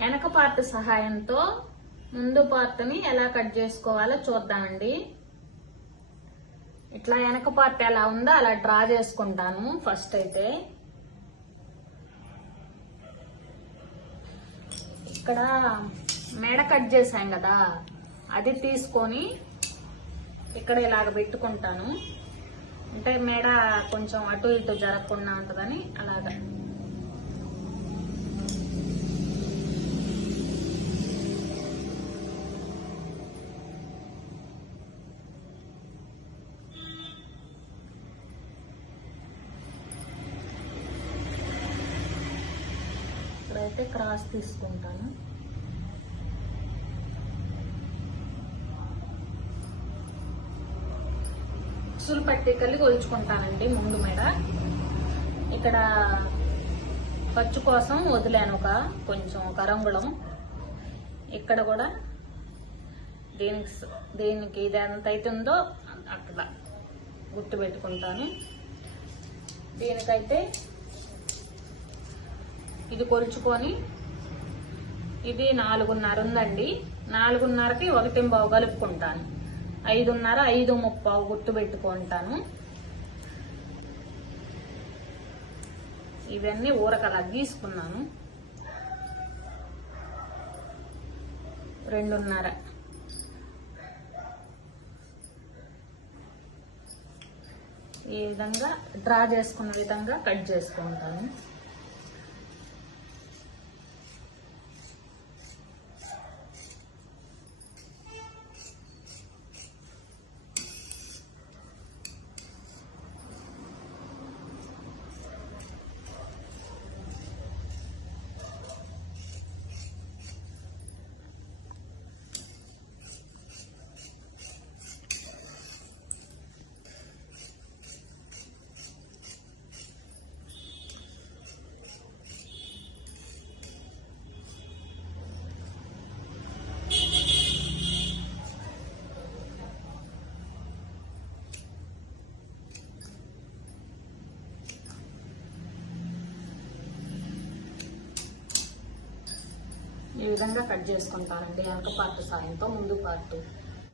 వెనక పార్ట్ సహాయంతో ముందు పార్ట్ని ఎలా కట్ చేసుకోవాలో చూద్దామండి. ఇట్లా వెనక పార్ట్ ఎలా ఉందో అలా డ్రా చేసుకుంటాను. ఫస్ట్ అయితే ఇక్కడ మెడ కట్ చేసాం కదా, అది తీసుకొని ఇక్కడ ఇలాగ పెట్టుకుంటాను. అంటే మెడ కొంచెం అటు ఇటు జరగకుండా ఉంటుందని అలాగా. ఇప్పుడైతే క్రాస్ తీసుకుంటాను. ఉక్సులు పట్టికల్లి కొలుచుకుంటానండి ముందు మీద. ఇక్కడ ఖర్చు కోసం వదిలాను కొంచెం ఒక రంగుళం. ఇక్కడ కూడా దీనికి ఇది ఎంత అవుతుందో అక్కడ గుర్తు పెట్టుకుంటాను. దీనికైతే ఇది కొలుచుకొని ఇది 4.5 ఉందండి. 4.5కి 1.5 కలుపుకుంటాను. 5.5, 5.30 గుర్తు పెట్టుకుంటాను. ఇవన్నీ ఊరకలా గీసుకున్నాను. 2.5 ఈ విధంగా డ్రా చేసుకున్న విధంగా కట్ చేసుకుంటాను. ఈ విధంగా కట్ చేసుకుంటానండి వెనక పార్ట్ సాయంతో ముందు పార్ట్.